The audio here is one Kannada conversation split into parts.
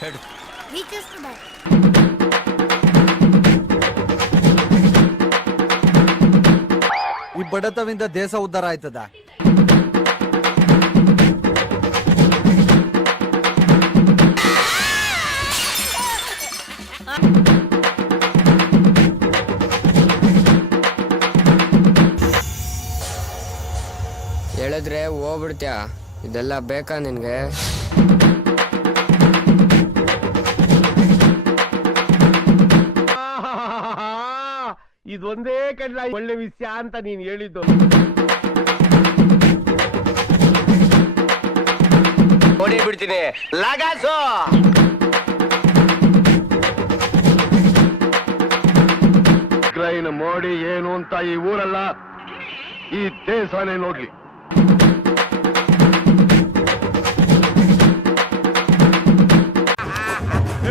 ಹೇಳು. ಈ ಬಡತವಿಂದ ದೇಶ ಉದ್ಧಾರ ಆಯ್ತದ? ಹೇಳಿದ್ರೆ ಹೋಗ್ಬಿಡ್ತ್ಯಾ. ಇದೆಲ್ಲ ಬೇಕಾ ನಿನ್ಗೆ? ಇದೊಂದೇ ಕಡ್ಲ ಒಳ್ಳೆ ವಿಷಯ ಅಂತ ನೀನ್ ಹೇಳಿದ್ದು. ಹೊಡಿ ಬಿಡ್ತೀನಿ. ಲಗಾಸು! ಉಕ್ರೈನ್ ಮೋಡಿ ಏನು ಅಂತ ಈ ಊರಲ್ಲ ಈ ದೇಶನೇ ನೋಡ್ಲಿ.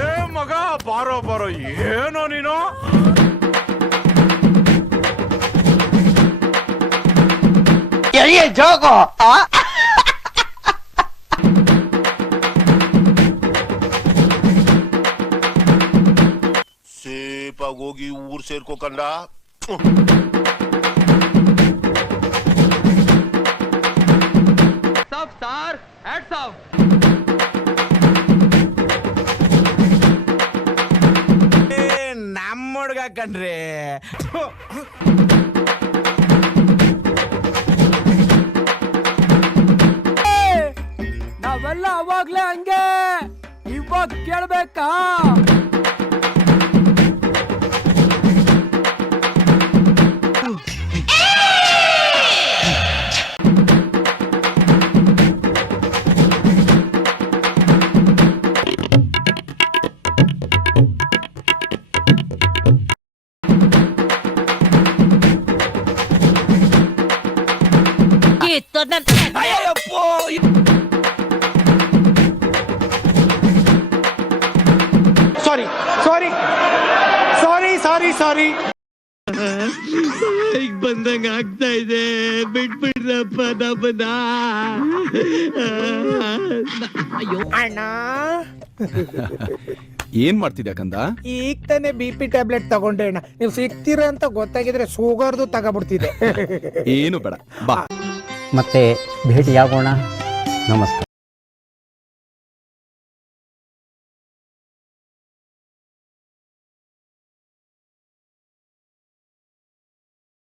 ಏ ಮಗ ಬಾರೋ ಬಾರೋ ಏನೋ ನೀನು? ಸೇಫಾಗಿ ಹೋಗಿ ಊರ್ ಸೇರ್ಕೋಕಂಡ ನಮ್ಮ ಹುಡ್ಗ ಕಣ್ರಿ ಅವಾಗ್ಲೇ ಹಂಗೆ ಇವಾಗ ಕೇಳ್ಬೇಕಾ? ಸಾರಿ ಸಾರಿ ಸಾರಿ ಸಾರಿ ಈಗ ಬಂದಂಗ ಆಗ್ತಾ ಇದೆ. ಬಿಟ್ಬಿಡ್ರಪ್ಪ ಅಣ್ಣ. ಏನ್ ಮಾಡ್ತಿದ್ಯಾ ಕಂದ? ಈಗ ತಾನೇ ಬಿ ಪಿ ಟ್ಯಾಬ್ಲೆಟ್ ತಗೊಂಡೆ ಅಣ್ಣ. ನೀವು ಸಿಗ್ತೀರ ಅಂತ ಗೊತ್ತಾಗಿದ್ರೆ ಶುಗರ್ದು ತಗೊಬಿಡ್ತಿದೆ ಏನು ಬೇಡ. ಬಾ. ಮತ್ತೆ ಭೇಟಿಯಾಗೋಣ. ನಮಸ್ಕಾರ.